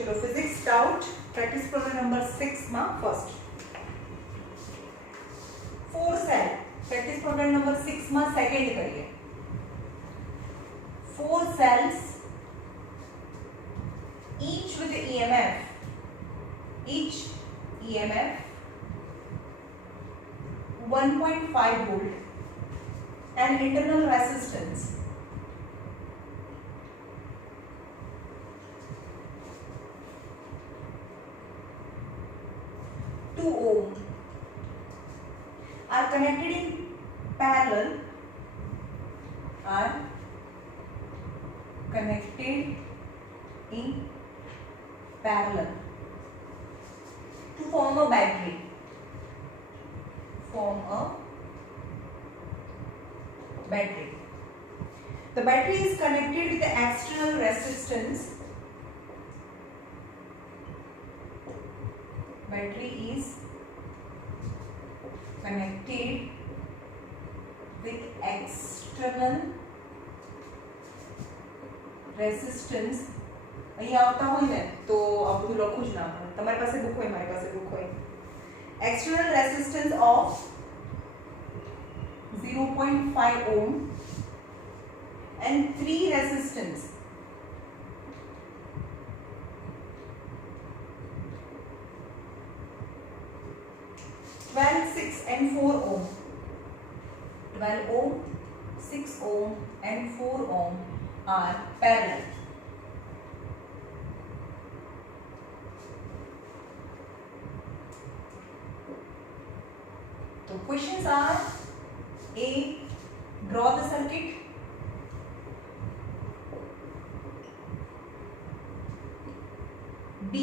चलो physics doubt practice problem number 6 में first 4 cell practice problem number 6 में सेकंड करिए 4 cells each with EMF 1.5 volt and internal resistance 2 ohm are connected in parallel to form a battery. The battery is connected with the external resistance. Battery is connected with external resistance. અહીંયા આવતા હોય ને તો આ બધું લખું જ ના પડે. તમારી પાસે બુક હોય, મારી પાસે બુક હોય. External resistance of 0.5 ohm and 3 resistance 12, 6 and 4 ohm 12 ohm, 6 ohm and 4 ohm are parallel. So questions are: A. Draw the circuit. B.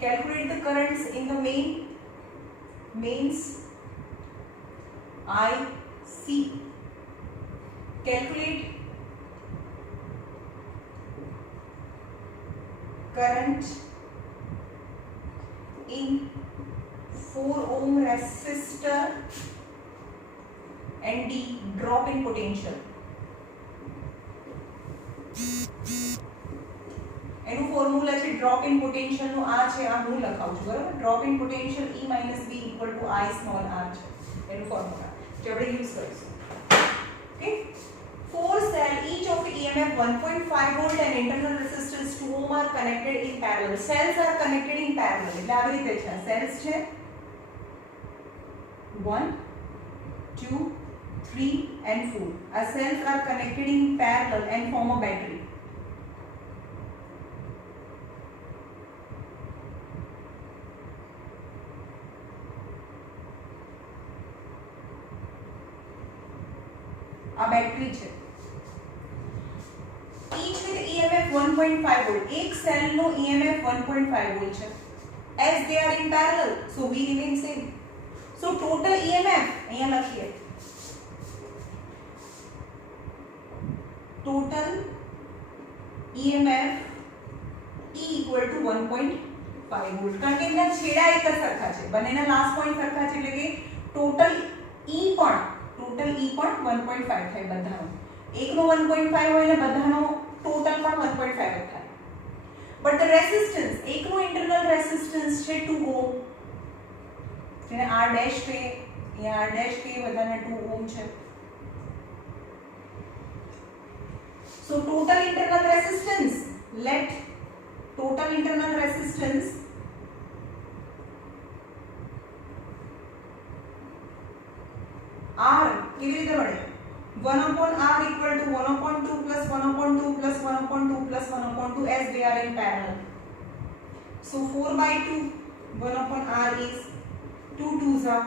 Calculate the currents in the mains I, C. Calculate current in 4 ohm resistor, and D. Drop in potential. એનું ફોર્મ્યુલા છે drop in potential નું આ છે, આ હું લખાવું છું બરાબર. ડ્રોપ ઇન પોટેન્શિયલ E - B = I small r છે એનું ફોર્મ્યુલા જે આપણે યુઝ કરીશું. ઓકે, 4 cell each of EMF 1.5 volt and internal resistance 2 ohm are connected in parallel. Cells are connected in parallel એટલે આવી રીતે છે. cells છે 1 2 3 and 4. Our cells are connected in parallel and form a battery. A battery છે. Each with EMF 1.5 volt. એક cell નો EMF 1.5 volt છે. As they are in parallel, so V remains same. So total EMF અહીંયા લખીએ. Total EMF E equal to 1.5 volt. કારણ કે એના છેડા એક જ સરખા છે, બંનેના લાસ્ટ પોઈન્ટ સરખા છે એટલે કે ટોટલ E પણ 1.5 થાય બધાનો. એકનો 1.5 હોય એટલે બધાનો ટોટલ પણ 1.5 જ થાય. બટ ધ રેઝિસ્ટન્સ, એકનો ઇન્ટરનલ રેઝિસ્ટન્સ છે 2 ઓહ્મ, જેને R ડેશ કહીએ, અહીંયા R ડેશ કહીએ, બધાને 2 ઓહ્મ છે. So total internal resistance, let total internal resistance R કેવી રીતે મળે? 1/R equal to 1/2 plus 1/2 plus 1/2 plus 1/2 as they are in parallel. So 4/2 1/R is 2 2s are.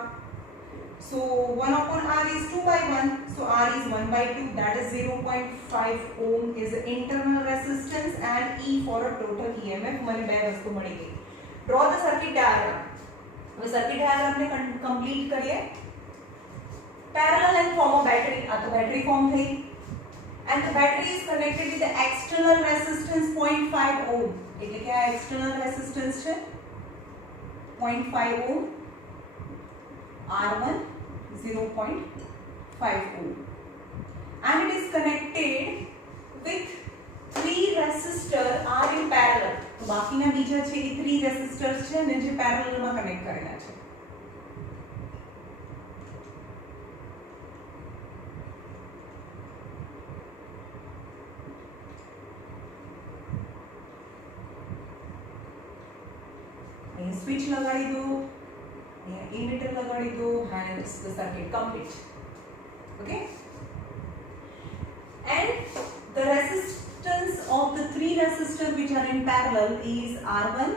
So 1/R is 2/1. So R is 1/2. That is 0.5 ohm is the internal resistance and E for a total EMF. મને બે વસ્તુ મળી ગઈ. Draw the circuit diagram. હવે circuit diagram ને complete કરીએ. Parallel and form a battery. આ તો battery form થઈ. And the battery is connected with the external resistance 0.5 ohm. એટલે કે આ external resistance છે 0.5 ohm. R1 0.5 ohm. And it is connected with 3 resistors are in parallel. તો બાકીના બીજા છે એ 3 રેઝિસ્ટર્સ છે ને જે પેરેલલમાં કનેક્ટ કરેલા છે. અહીંયા સ્વિચ લગાડી દો, અહીંયા ઇમિટર લગાડી દો, and the circuit complete. Okay, and the resistance of the 3 resistors which are in parallel is R1,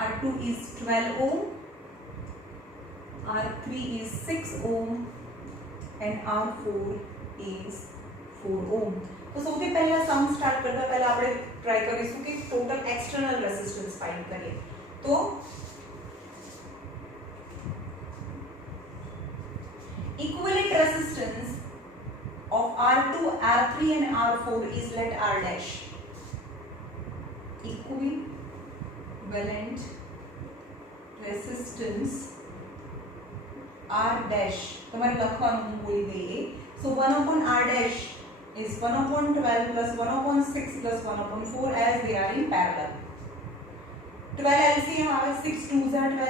R2 is 12 ohm, R3 is 6 ohm, and R4 is 4 ohm. तो સૌથી પહેલા સમ સ્ટાર્ટ કરતા પહેલા આપણે ટ્રાય કરીશું કે ટોટલ એક્સટર્નલ રેઝિસ્ટન્સ ફાઇન્ડ કરીએ. તો equivalent resistance of R2, R3 and R4 is let R dash. Equivalent resistance R dash. તમારે લખવાનું હું બોલી દઈએ. So 1 upon R dash is 1 upon 12 plus 1 upon 6 plus 1 upon 4 as they are in parallel. 12 LCM આવે, 6 2s are 12,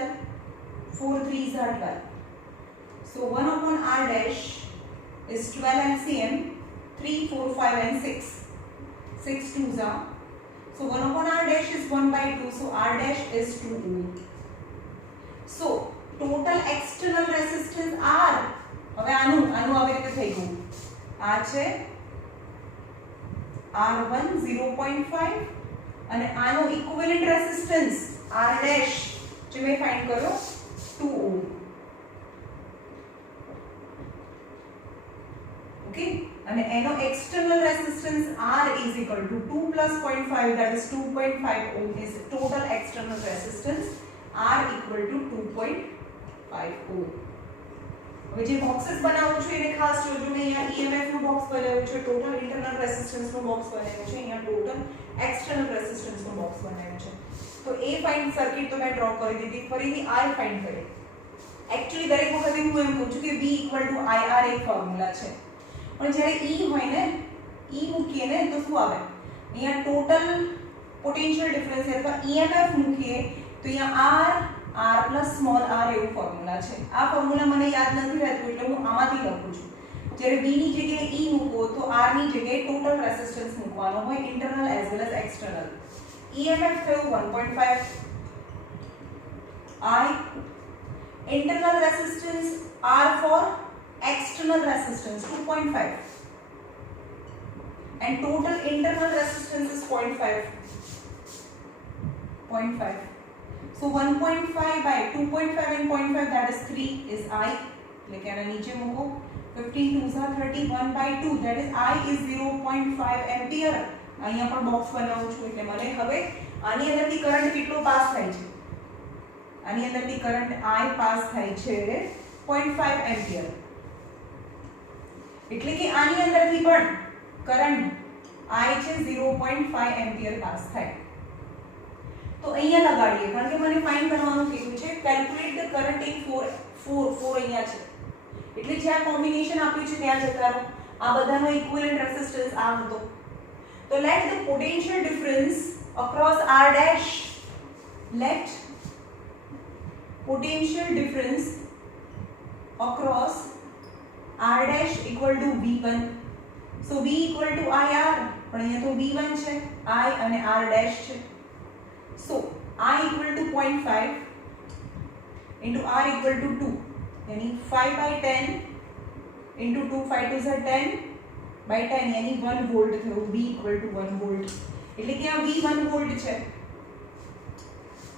4 3s are 12. So 1 upon R dash is 12 LCM, 3, 4, 5 and 6. 6 2s are. So 1 upon R dash is 1 by 2, so R dash is 2 ohm. So total external resistance R. હવે આનું આવી રીતે થઈ ગયું. આ છે R1 0.5 અને આનો ઇક્વિવેલન્ટ રેઝિસ્ટન્સ R dash જે મેં ફાઇન્ડ કર્યો 2 ohm. Okay, અને એનો external resistance R is equal to 2 plus 0.5, that is 2.5 ohm is total external resistance. R equal to 2.5 ohm. હવે જે બોક્सेस બનાવું છું એને ખાસ જોજો. મેં અહીંયા EMF નું બોક્સ બનાવ્યું છે, ટોટલ ઇન્ટરનલ રેઝિસ્ટન્સ નું બોક્સ બનાવ્યું છે, અહીંયા ટોટલ એક્સટર્નલ રેઝિસ્ટન્સ નું બોક્સ બનાવ્યું છે. તો એ ફાઇન્ડ સર્કિટ તો મેં ડ્રો કરી દીધી. ફરીથી I ફાઇન્ડ કરીએ. એક્ચ્યુઅલી દરેક વખતે હું એમ કહું છું કે V equal to IR એક ફોર્મ્યુલા છે, પણ જ્યારે E હોય ને, E મૂકીએ ને તો શું આવે? અહીંયા ટોટલ પોટેન્શિયલ ડિફરન્સ અથવા EMF મૂકીએ તો અહીંયા R plus small r એવું ફોર્મ્યુલા છે. આ ફોર્મ્યુલા મને યાદ નથી રહેતું એટલે હું આમાંથી લખું છું. જ્યારે V ની જગ્યાએ E મૂકો તો R ની જગ્યાએ ટોટલ રેઝિસ્ટન્સ મૂકવાનો હોય, internal as well as external. EMF થયું 1.5 I, internal resistance R for external resistance 2.5 and total internal resistance is 0.5. So 1.5 by 2.5 and 0.5 that is 3 is I. like આના નીચે મૂકો. 15 2s are 30, 1 by 2 that is I is 0.5 ampere. અહીંયા પણ બોક્સ બનાવું છું એટલે મને હવે આની અંદરથી કરંટ કેટલો પાસ થાય છે? આની અંદરથી કરંટ I પાસ થાય છે 0.5 એમ્પિયર. એટલે કે આની અંદરથી પણ કરંટ I છે 0.5 એમ્પિયર પાસ થાય. તો અહીંયા લગાડીએ કારણ કે મને ફાઇન્ડ કરવાનું કીધું છે. કેલ્ક્યુલેટ ધ કરંટ ઇન 4 અહીંયા છે એટલે જ્યાં કોમ્બિનેશન આપ્યું છે ત્યાં જતા રહો. આ બધાનો ઇક્વિવેલન્ટ રેઝિસ્ટન્સ આ હતો. તો late the potential difference across R dash, let potential difference across R dash equal to V1. So V equal to IR, પણ અહીંયા તો V1 છે, I અને R dash છે. So I equal to 0.5 into R equal to 2, यानी 5 by 10 into 2, 5 2s are 10 by 10 यानी 1 volt થયું. V equal to 1 volt એટલે કે આ V 1 volt છે.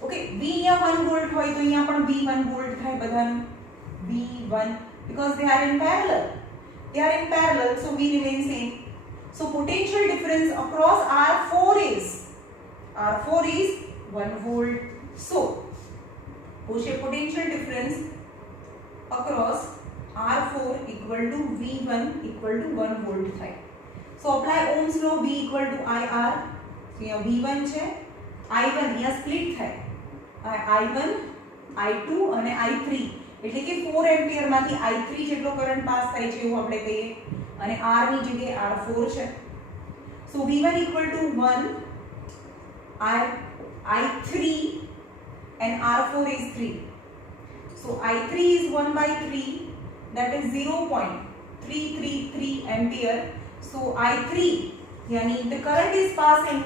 ઓકે, V અહીંયા 1 volt હોય તો અહીંયા પણ V 1 volt થાય બધાનું V1 because they are in parallel. They are in parallel, so V remains same. So potential difference across R4 is 1 volt. So potential difference across R4 equal to V1 equal to 1 volt થાય. So apply Ohm's law. V equal to IR. So here V1 છે, I1 અહીંયા split થાય, I1 I2 અને I3 એટલે કે 4 એમ્પિયર માંથી I3 જેટલો current pass થાય છે એવું આપણે કહીએ અને R ની જગ્યાએ R4 છે. So V1 equal to 1 I3 and R4 is 3. So I3 is 1 by 3, that is 0.333 ampere. So I3 yani the current is passing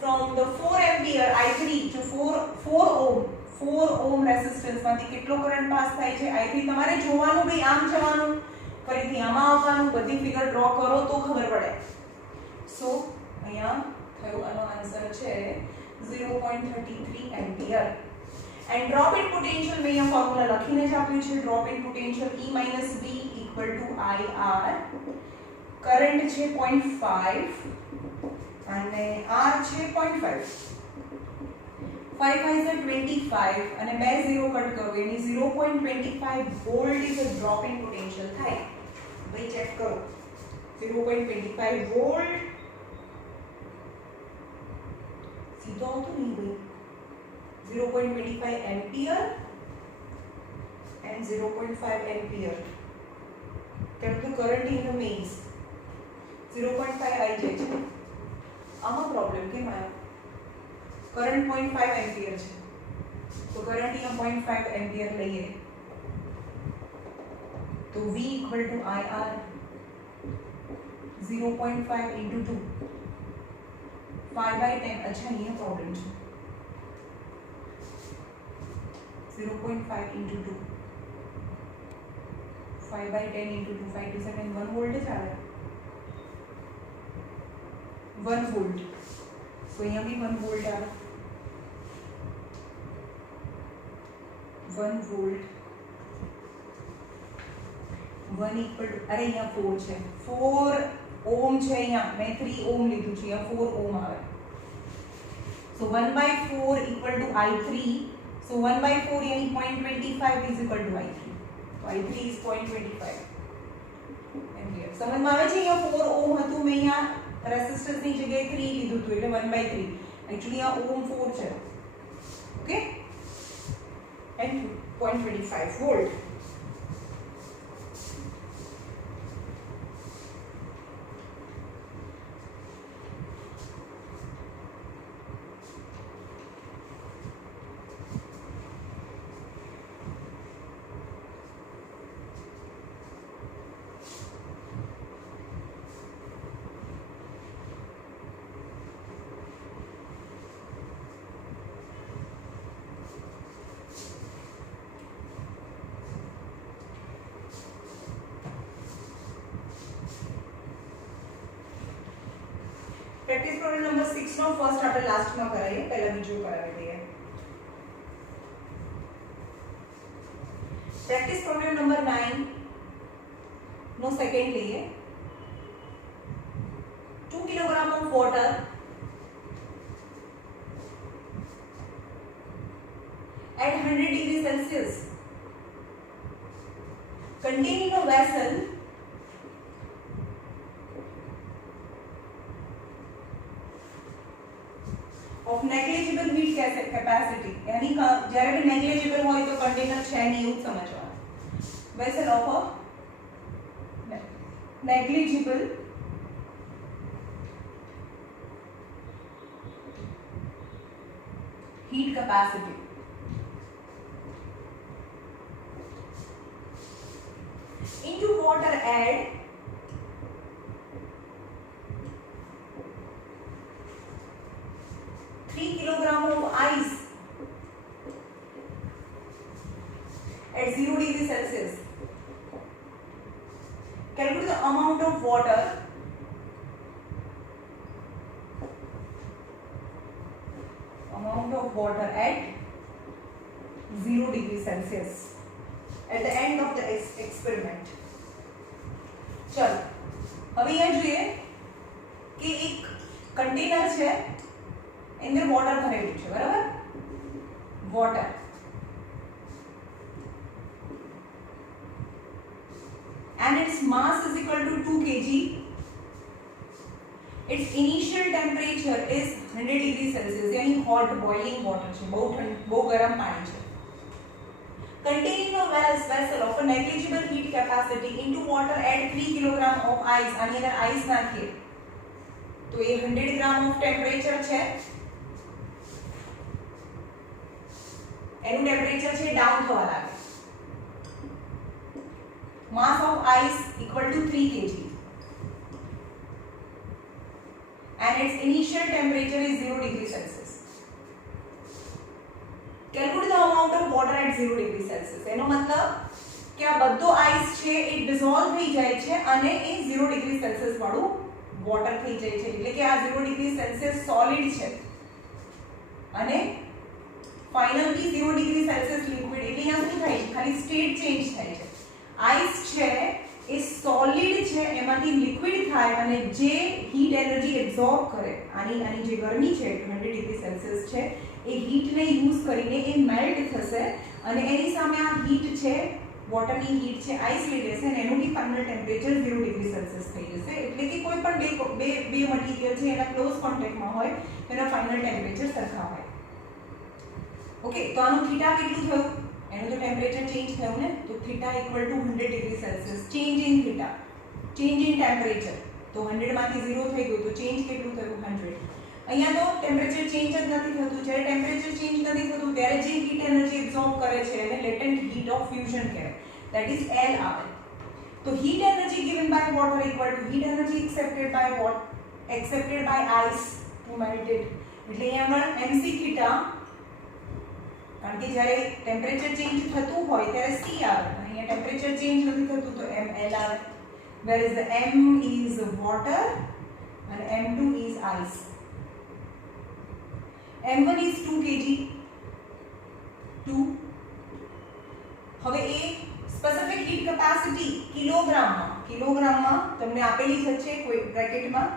from the 4 ampere I3 to 4 ohm resistance માંથી કેટલો કરંટ પાસ થાય છે I3 તમારે જોવાનું ભઈ આમ જવાનું ફરીથી આમાં આવવાનું બધી ફિગર ડ્રો કરો તો ખબર પડે. સો અહીંયા થયો આનો આન્સર છે 0.33 ampere. And drop in potential મેં અહીંયા ફોર્મ્યુલા લખીને જ આપ્યું છે. Drop in potential E minus V equal to IR. Current છે 0.5 અને R છે 0.5. 5 is a 25 અને 2 0 કટ કરો એની 0.25 volt is a drop in potential થાય. ભાઈ ચેક કરો 0.25 વોલ્ટ સીધો આવતો નહીં ભાઈ. 0.25 એમ્પિયર and 0.5 એમ્પિયર. કેમ કે કરંટ ઇન ધ મેઇન્સ 0.5 આવી જાય છે. આમાં પ્રોબ્લેમ કેમ આવ્યો? करंट 0.5 एम्पियर છે તો કરંટ यहाँ 0.5 एम्पियर લઈએ તો V equal to IR 0.5 into 2 5 by 10. अच्छा ये प्रॉब्लम છે 0.5 into 2 5 by 10 into 2 5 to 7 1 वोल्ट આવે 1 वोल्ट. तो यहाँ भी 1 वोल्ट आ रहा 1 वोल्ट 1 इक्वल टू अरे यहाँ 4 છે 4 ओम છે यहाँ मैं 3 ओम લીધું છે यहाँ 4 ओम આવે. So 1/4 equal to I3. So 1/4 यानी 0.25 is equal to I3. So I3 is 0.25 एम्पियर. समझ में આવે છે? यहाँ 4 ओम હતું મેં यहाँ રેઝિસ્ટન્સ ની જગ્યાએ 3 લીધું હતું એટલે 1/3. एक्चुअली આ ઓમ 4 છે. Okay and 0.25 volt. Practice problem number 6 નો ફર્સ્ટ આપણે લાસ્ટ માં કરાવીએ. પહેલા બીજો કરાવી દઈએ. પ્રેક્ટિસ પ્રોબ્લેમ નંબર 9 નો સેકન્ડ લઈએ. 2 kilogram of water at 100 degree Celsius containing a vessel of negligible heat capacity. यानी જ્યારે भी negligible હોય તો container છે નહીં એવું સમજવાનું. vessel of a negligible heat capacity into water add 3 kilogram of ice at 0 degree Celsius. Calculate the amount of water at 0 degree Celsius at the end of the experiment. चलो હવે અહીંયા જોઈએ કે એક કન્ટેનર છે અંદર વોટર ભરેલું છે બરાબર water and its mass is equal to 2 kg. Its initial temperature is 100 degree Celsius यानी hot boiling water છે બહુ ગરમ પાણી છે. Containing a vessel of a negligible heat capacity into water add 3 kg of ice. આની અંદર ice નાખીએ તો એ 100 ગ્રામ of temperature છે એનું ટેમ્પરેચર છે ડાઉન થવા લાગે. Mass of ice equal to 3 kg and its initial temperature is 0 degree Celsius. Calculate the amount of water at 0 degree Celsius. એનો મતલબ કે આ બધો આઈસ છે એ ડિસોલ્વ થઈ જાય છે અને એ 0 ડિગ્રી સેલ્સિયસ વાળું વોટર થઈ જાય છે. એટલે કે આ 0 ડિગ્રી સેલ્સિયસ સોલિડ છે અને ફાઇનલી 0 ડિગ્રી સેલ્સિયસ લિક્વિડ. એટલે અહીંયા શું થાય છે? ખાલી સ્ટેટ ચેન્જ થાય છે. આઈસ છે એ સોલિડ છે એમાંથી લિક્વિડ થાય અને જે હીટ એનર્જી એબ્સોર્બ કરે, આની જે ગરમી છે 100 ડિગ્રી સેલ્સિયસ છે એ હીટને યુઝ કરીને એ મેલ્ટ થશે અને એની સામે આ હીટ છે, વોટરની હીટ છે, આઈસ લઈ લેશે અને એનું બી ફાઇનલ ટેમ્પરેચર 0 ડિગ્રી સેલ્સિયસ થઈ જશે. એટલે કે કોઈ પણ બે મટીરીયલ છે એના ક્લોઝ કોન્ટેક્ટમાં હોય એના ફાઇનલ ટેમ્પરેચર સરખા હોય. ઓકે, તો આનું થીટા કેટલું થયું? એનું તો ટેમ્પરેચર ચેન્જ થયું ને, તો theta equal to 100 degree Celsius. Change in theta, change in temperature, તો 100 માંથી 0 થઈ ગયું તો ચેન્જ કેટલું થયું? 100. અહીંયા તો ટેમ્પરેચર ચેન્જ જ નથી થતું. જ્યારે ટેમ્પરેચર ચેન્જ નથી થતું ત્યારે જે હીટ એનર્જી એબ્સોર્બ કરે છે એને લેટેન્ટ હીટ ઓફ ફ્યુઝન કહેવાય, ધેટ ઇઝ L આવે. તો heat energy given by water equal to heat energy accepted by ice to melt it. એટલે અહીંયા આગળ mc થીટા, કારણ કે જ્યારે ટેમ્પરેચર ચેન્જ થતું હોય ત્યારે c આવે, અહીંયા ટેમ્પરેચર ચેન્જ નથી થતું તો ml આવે. whereas the m is water and m2 is ice. m1 is 2 kg 2. હવે એ સ્પેસિફિક હીટ કેપેસિટી કિલોગ્રામમાં તમને આપેલી છે કોઈ બ્રેકેટમાં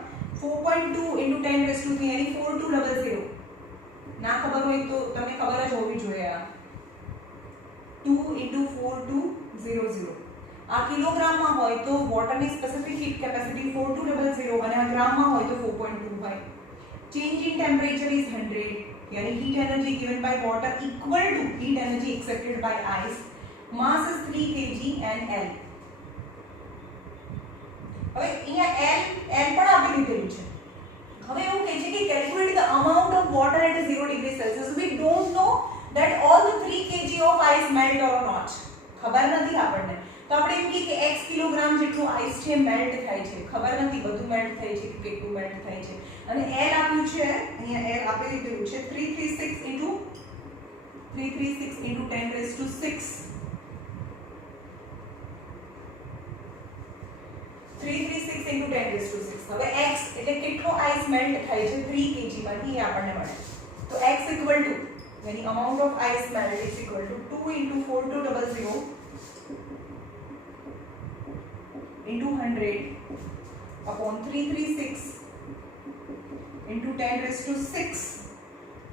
4.2 * 10⁻³ यानी 4200. ના ખબર હોય તો તમને ખબર જ હોવી જોઈએ. આ 2 * 4200 આ કિલોગ્રામમાં હોય તો વોટરની સ્પેસિફિક હીટ કેપેસિટી 4200 અને આ ગ્રામમાં હોય તો 4.2 હોય. Change in temperature is 100, यानी heat energy given by water equal to heat energy accepted by ice. Mass is 3 kg and L. હવે અહીંયા L પણ આપી દીધેલું છે. હવે એવું કહે છે કે calculate the amount of water at 0 degree Celsius. We don't know that all the 3 kg of ice melt or not. ખબર નથી આપણને. તો આપણે એમ કે x કિલોગ્રામ જેટલું આઈસ છે મેલ્ટ થાય છે. ખબર નથી બધું મેલ્ટ થાય છે કે કેટલું મેલ્ટ થાય છે. અને L આપ્યું છે, અહીંયા L આપી દીધેલું છે 336 * 10⁻6. 336 * 10⁻6. હવે x એટલે કેટલો આઈસ મેલ્ટ થાય છે 3 kg માંથી એ આપણને મળે. તો x equal to, यानी amount of ice melt is equal to 2 * 4200 into 100 upon 336 into 10⁻6.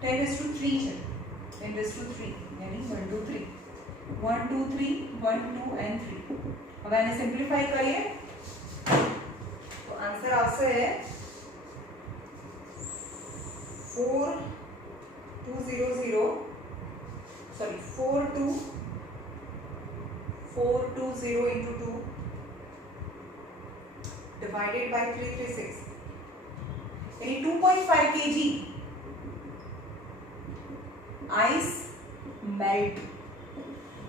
10⁻3 છે, 10⁻3 यानी 1 2 3 1 2 3 1 2 and 3. હવે આને સિમ્પ્લિફાઈ કરીએ તો આન્સર આવશે 4220 into 2 divided by 336, यानी 2.5 kg ice melt.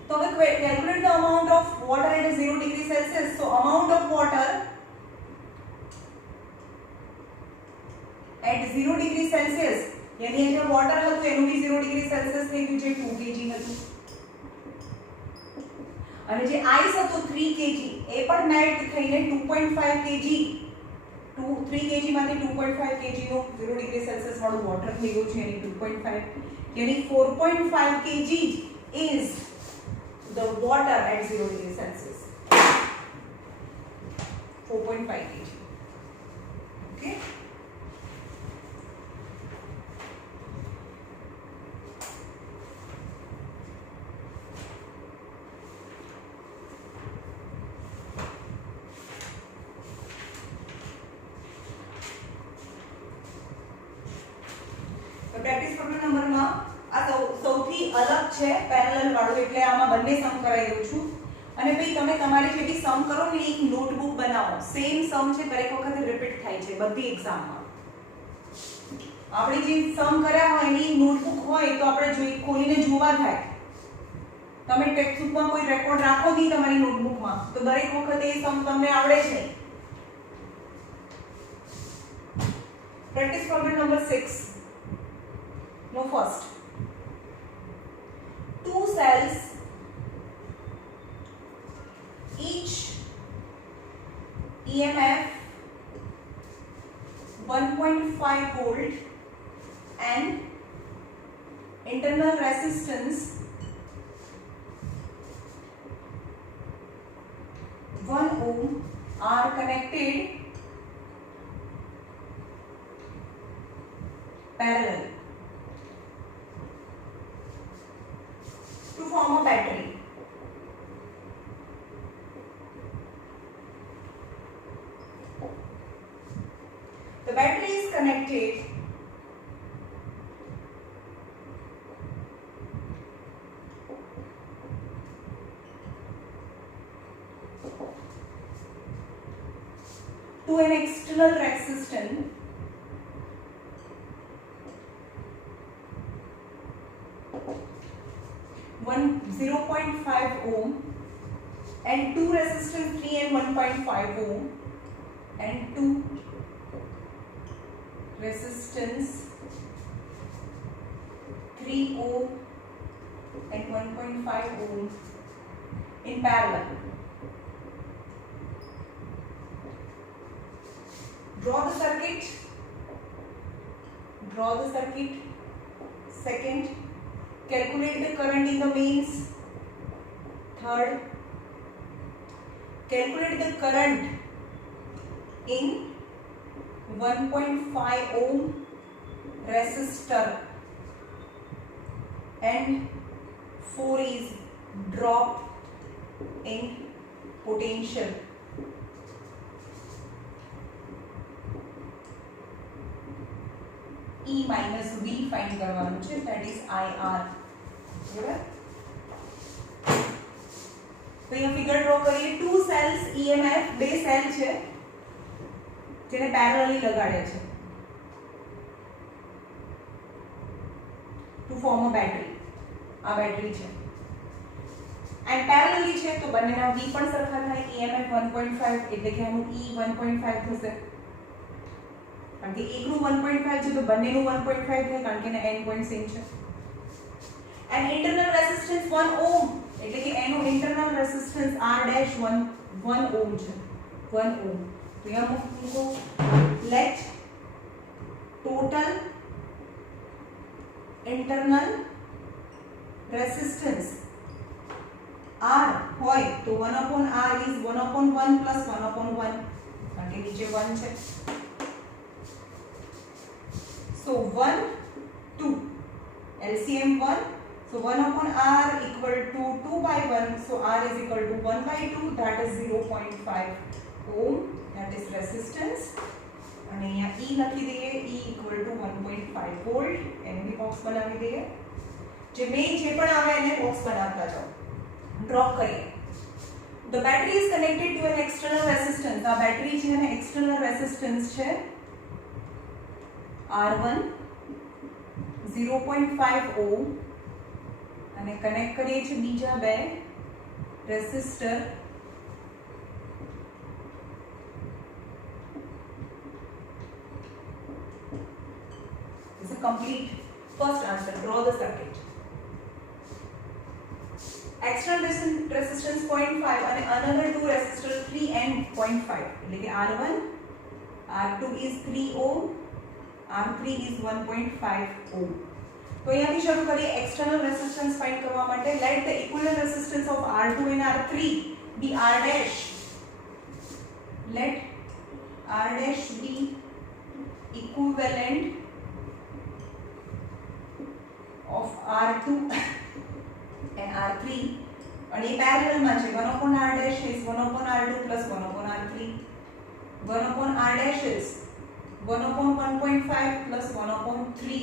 तो अब calculate the amount of water at 0 degree Celsius. So amount of water at 0 degree Celsius, यानी जो water હતું એનું બી 0 degree Celsius થઈ ગયું છે 2 kg હતું. અને જે આઈસ હતું 3 kg એ પણ મેલ્ટ થઈને 2.5 kg 3 kg માંથી 2.5 kg નું 0 ડિગ્રી સેલ્સિયસ વાળું વોટર થઈ ગયું છે એની 2.5, यानी 4.5 kg is the water at 0 degree Celsius. 4.5 kg. Okay. Practice problem નંબરમાં આ સૌથી અલગ છે પેરેલલ વાળું, એટલે આમાં બંને સમ કરાવી દઉં છું. અને ભાઈ તમે તમારી જે બી સમ કરો ને એક નોટબુક બનાવો. સેમ સમ છે દરેક વખતે રિપીટ થાય છે બધી એક્ઝામમાં. આપણે જે સમ કર્યા હોય એની નોટબુક હોય તો આપણે ખોલીને જોવા થાય તમે ટેક્સ્ટબુકમાં કોઈ રેકોર્ડ રાખો નહીં તમારી નોટબુકમાં તો દરેક વખતે એ સમ તમને આવડે જ નહીં. Practice problem number 6. No, first. Two cells, each EMF 1.5 volt and internal resistance 1 ohm are connected parallel to form a battery. The battery is connected to an external resistance 0.5 ohm and two resistance 3 and 1.5 ohm and two resistance 3 ohm and 1.5 ohm in parallel. Draw the circuit. Second, calculate the current in the mains. Third, calculate the current in 1.5 ohm resistor, and 4 is drop in potential. E minus V find કરવાનું છે, that is IR. બરાબર? તો અહીંયા figure draw કરીએ. Two cells EMF, બે સેલ છે જેને પેરેલલી લગાડ્યા છે ટુ ફોર્મ અ બેટરી. આ બેટરી છે એન્ડ પેરેલલી છે તો બંનેના V પણ સરખા થાય. EMF 1.5 એટલે કે આનું E 1.5 થશે, કારણ કે એકનું 1.5 છે તો બંનેનું 1.5 થાય, કારણ કે એના એન્ડ પોઈન્ટ સેમ છે. એન્ડ ઇન્ટરનલ રેઝિસ્ટન્સ 1 ઓહ્મ એટલે કે એનું internal resistance R dash 1 ohm છે. 1 ઓહ્મ. તો यहाँ મૂકો let total internal resistance R હોય તો 1/R is 1/1 plus 1/1, કારણ કે નીચે 1 છે. So 1 2 LCM 1, so 1/R equal to 2/1, so R is equal to 1/2, that is 0.5 ohm, that is resistance. અને અહીંયા E લખી દઈએ, E equal to 1.5 volt. એનું બી બોક્સ બનાવી દઈએ. જે મેઇન જે પણ આવે એને બોક્સ બનાવતા જાઓ. ડ્રોપ કરીએ. The battery is connected to an external resistance. આ બેટરી છે અને external resistance છે R1 0.5 ohm અને કનેક્ટ કરીએ છીએ બીજા બે resistor is a complete first answer. Draw the circuit. External resistance 0.5 and another two resistors 3 and 0.5 એટલે કે R1 R2 is 3 ohm, R3 is 1.5 ohm. તો અહીંયાથી શરૂ કરીએ. external resistance find કરવા માટે let the equivalent resistance of R2 and R3 be R dash. Let R dash be equivalent of R2 and R3 and ये parallel માં છે. 1/R dash is 1/R2 plus 1/R3. 1/R dash is 1/1.5 plus 1/3.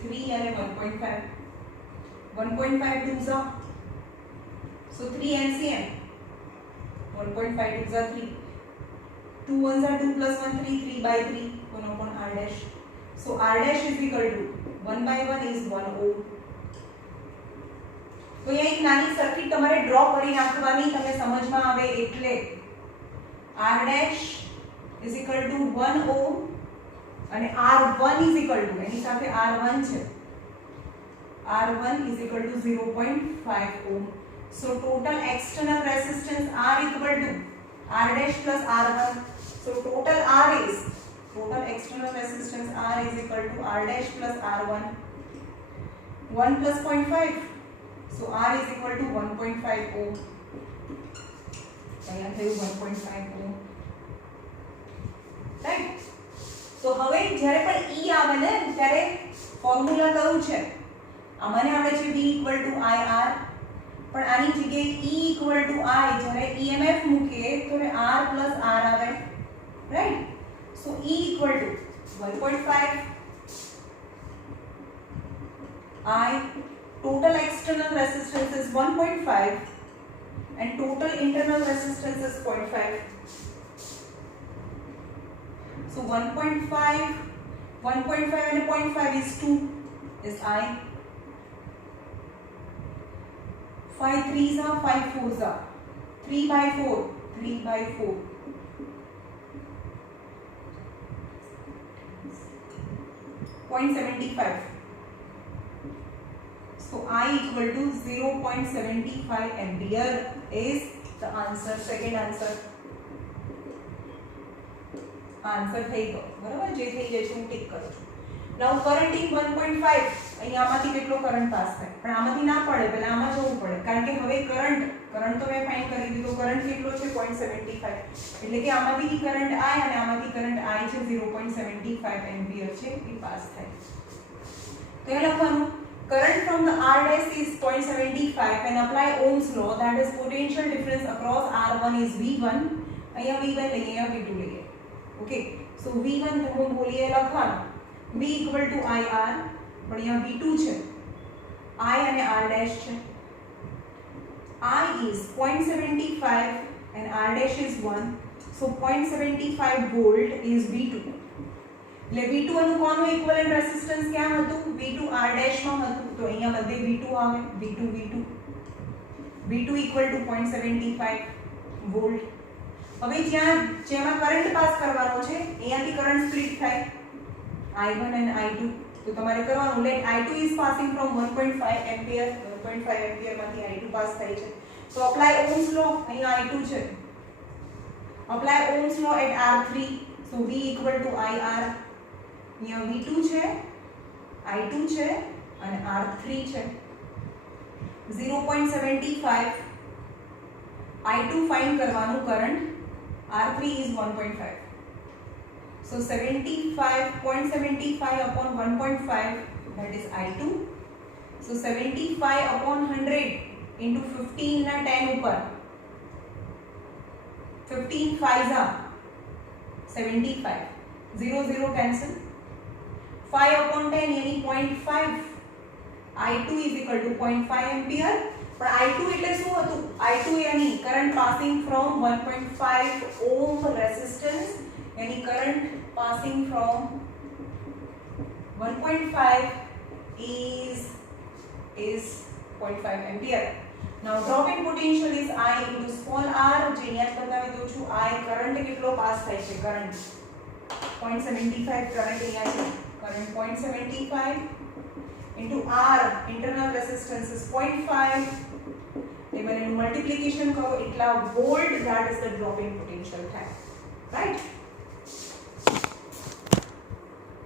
3 and 1.5. 1.5 2s are, so 3 LCM. 1.5 2s are 3. 2 1s are 2 plus 1 3. 3/3. 1/R dash. So R dash is equal to 1/1 is 1 ohm. તો અહીંયા એક નાની સર્કિટ તમારે ડ્રો કરી નાખવાની તમને સમજમાં આવે એટલે r dash is equal to 1 ઓહમ અને r1 ઇઝ ઇક્વલ ટુ એની સાથે r1 છે r1 is equal to 0.5 ohm. So total external resistance R equal to R dash plus R1. So total external resistance R is equal to R dash plus R1. 1 plus 0.5. So R is equal to 1.5 ohm. અહીંયા થયું 1.5 ohm. Right? So હવે જ્યારે પણ E આવે ને ત્યારે ફોર્મ્યુલા કયું છે? મને આવડે છે V equal to IR પણ આની જગ્યાએ E equal to I જ્યારે EMF મૂકીએ તો R plus R આવે right so E equal to 1.5 I total external resistance is 1.5 and total internal resistance is 0.5 so 1.5 and 0.5 is 2 is I 5 3s are 5 4s are 3 by 4 0.75 so I equal to 0.75 ampere is the answer second answer થઈ ગયો બરાબર જે થઈ જાય છે હું ટિક કરું છું now current in 1.5 અહીંયા આમાંથી કેટલો કરંટ પાસ થાય પણ આમાંથી ના પડે પહેલા આમાં જવું પડે કારણ કે હવે કરંટ તો મેં ફાઇન્ડ કરી દીધો કરંટ કેટલો છે 0.75 એટલે કે આમાંથી કરંટ I અને આમાંથી કરંટ I છે 0.75 એમ્પિયર છે એ પાસ થાય તો એ લખવાનું current from the R dash is 0.75 and apply Ohm's law that is potential difference across R1 is V1 અહીંયા V1 લઈએ અહીંયા V2 લઈએ ઓકે સો V1 તો હું બોલીએ લખવાનું V equal to IR પણ અહીંયા V2 છે I અને R dash છે I is 0.75 and R dash is 1 so 0.75 volt is V2 એટલે V2 નું કોનું ઇક્વિવેલન્ટ રેઝિસ્ટન્સ ક્યાં હતું V2 R dash માં હતું તો અહીંયા બધે V2 આવે V2 equal to 0.75 volt હવે જેમાં કરંટ પાસ કરવાનો છે અહીંયાથી કરંટ સ્પ્લિટ થાય I1 and I2 તો તમારે કરવાનું late I2 is passing from 1.5 ampere માંથી I2 પાસ થાય છે તો apply Ohm's law અહીંયા I2 છે apply Ohm's law at R3 so V equal to IR અહીંયા V2 છે I2 છે અને R3 છે 0.75 I2 find કરવાનું કરંટ R3 is 1.5 so 75.75 upon 1.5 that is I2 so 75 upon 100 into 15 na 10 ઉપર 15 5s are 75 0 cancel 5 upon 10 यानी 0.5 I2 is equal to 0.5 ampere પણ I2 એટલે શું હતું I2 यानी current passing from 1.5 ohm resistance यानी current passing from 1.5 is 0.5 ampere now dropping potential is I into small r જે અહીંયા બતાવી દઉં છું I current કેટલો પાસ થાય છે current 0.75 current અહીંયા છે current 0.75 into r internal resistance is 0.5 even in multiplication કરો એટલા volt that is the dropping potential થાય right